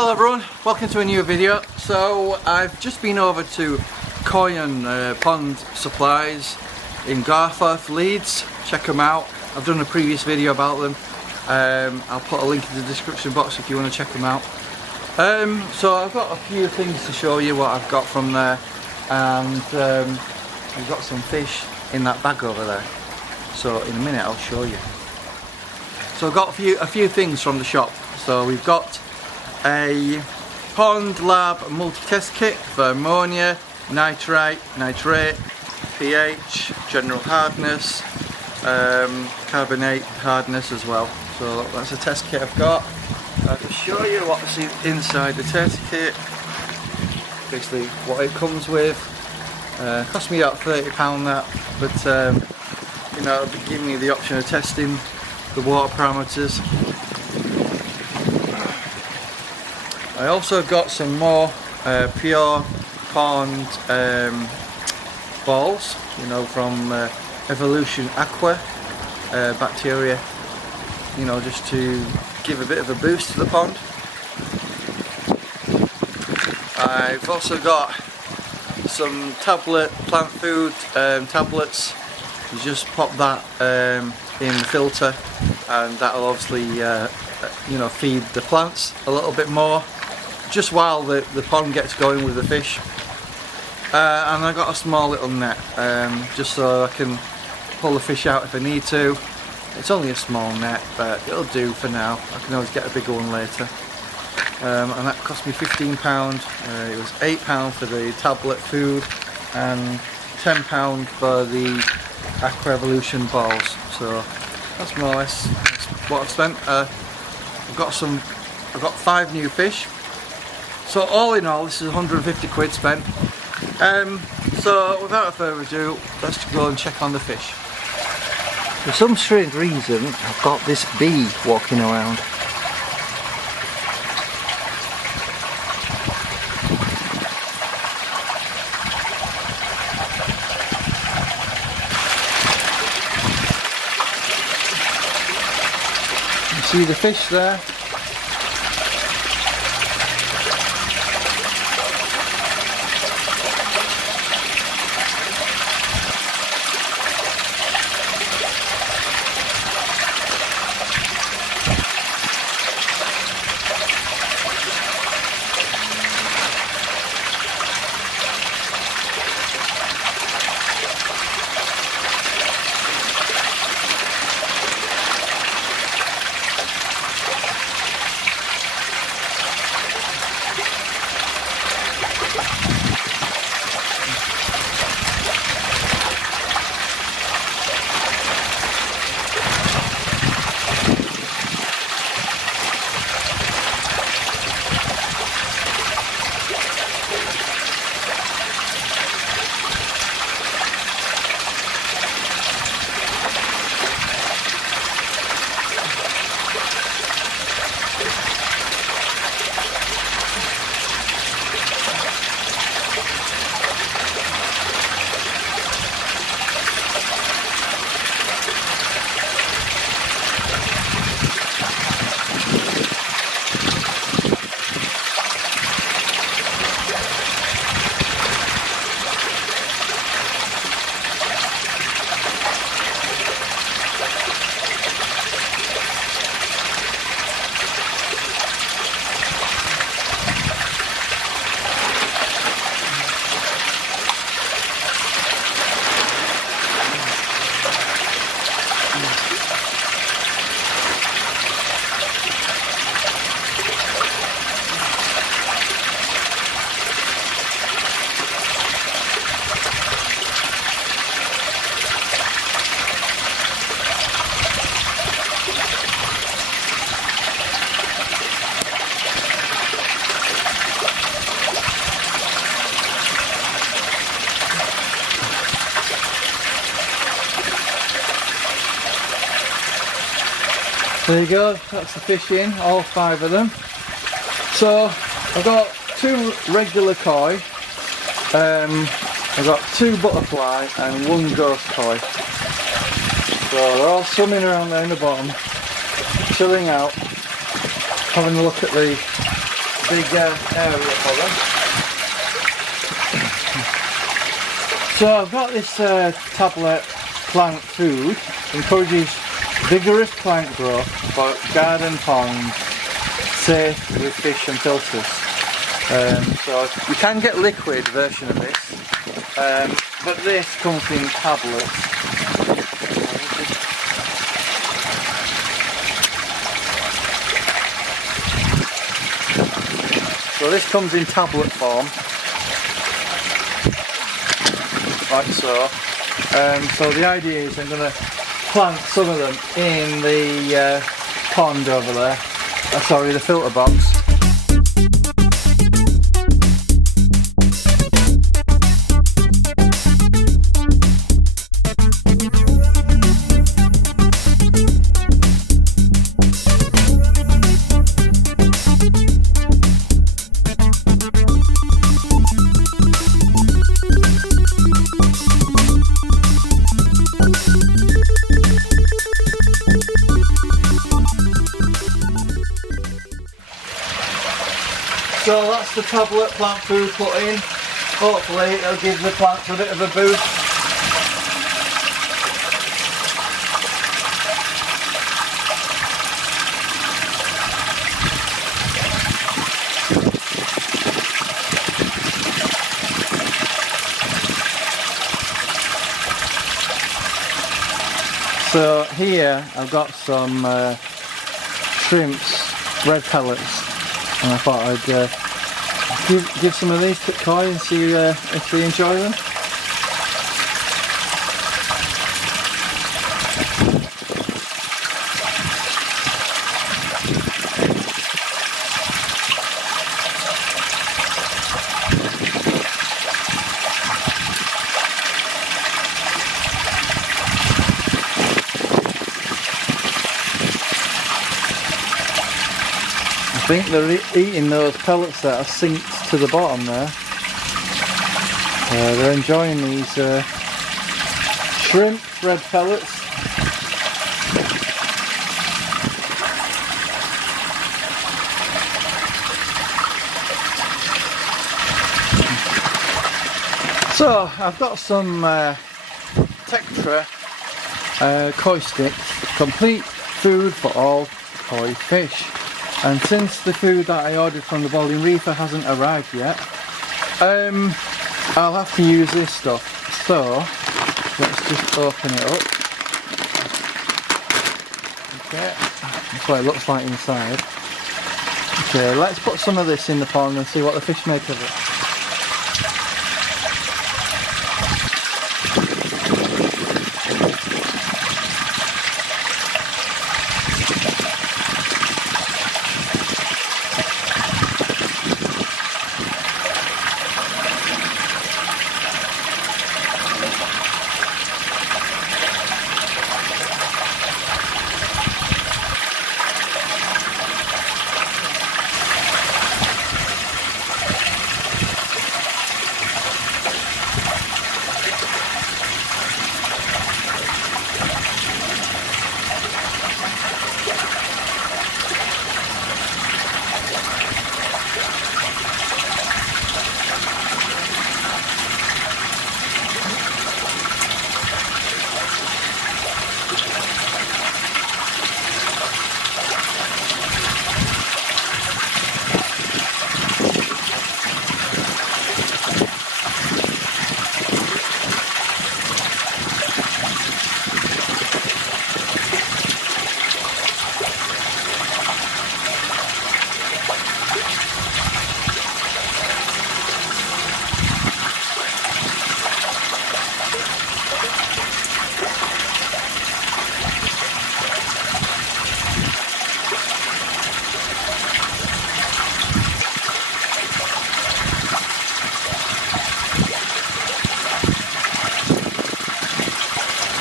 Hello everyone, welcome to a new video. So I've just been over to Koi and Pond Supplies in Garforth, Leeds. Check them out. I've done a previous video about them. I'll put a link in the description box if you want to check them out. So I've got a few things to show you what I've got from there, and we've got some fish in that bag over there. So in a minute I'll show you. So I've got a few things from the shop. So we've got a Pond Lab multi-test kit for ammonia, nitrate, pH, general hardness, carbonate hardness as well. So that's a test kit I've got. I can show you what's inside the test kit. Basically what it comes with. Cost me about £30 that, but you know, it'll be giving you the option of testing the water parameters. I also got some more pure pond balls, you know, from Evolution Aqua bacteria, you know, just to give a bit of a boost to the pond. I've also got some plant food tablets. You just pop that in the filter, and that'll obviously you know, feed the plants a little bit more just while the pond gets going with the fish. And I got a small little net just so I can pull the fish out if I need to. It's only a small net, but it'll do for now. I can always get a bigger one later. And that cost me £15. It was £8 for the tablet food and £10 for the Aqua Evolution balls. So that's more or less what I've spent. I've got 5 new fish. So all in all, this is 150 quid spent. So without further ado, let's go and check on the fish. For some strange reason, I've got this bee walking around. You see the fish there? There you go, that's the fish in, all 5 of them. So I've got 2 regular koi, I've got 2 butterfly and 1 ghost koi. So they're all swimming around there in the bottom, chilling out, having a look at the bigger area for them. So I've got this tablet plant food, encourages vigorous plant growth for garden ponds, safe with fish and filters. So you can get liquid version of this, but this comes in tablets. So this comes in tablet form, like so. So the idea is I'm going to plant some of them in the pond over there, sorry, the filter box. So that's the tablet plant food put in. Hopefully it'll give the plants a bit of a boost. So here I've got some shrimps, red pellets. And I thought I'd give some of these to Koi and see if they enjoy them. I think they're eating those pellets that are synced to the bottom there. They're enjoying these shrimp red pellets. So I've got some Textra koi sticks, complete food for all koi fish. And since the food that I ordered from the Balding Reefer hasn't arrived yet, I'll have to use this stuff. So let's just open it up. Okay, that's what it looks like inside. Okay, let's put some of this in the pond and see what the fish make of it.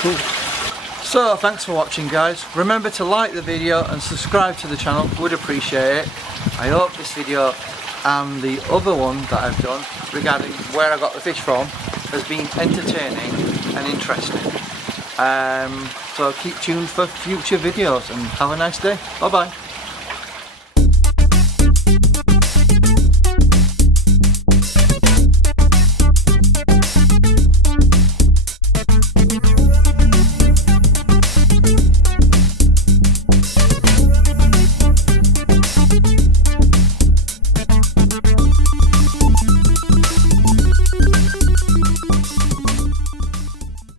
Cool. So thanks for watching, guys. Remember to like the video and subscribe to the channel, would appreciate it. I hope this video and the other one that I've done regarding where I got the fish from has been entertaining and interesting. So keep tuned for future videos and have a nice day. Bye bye.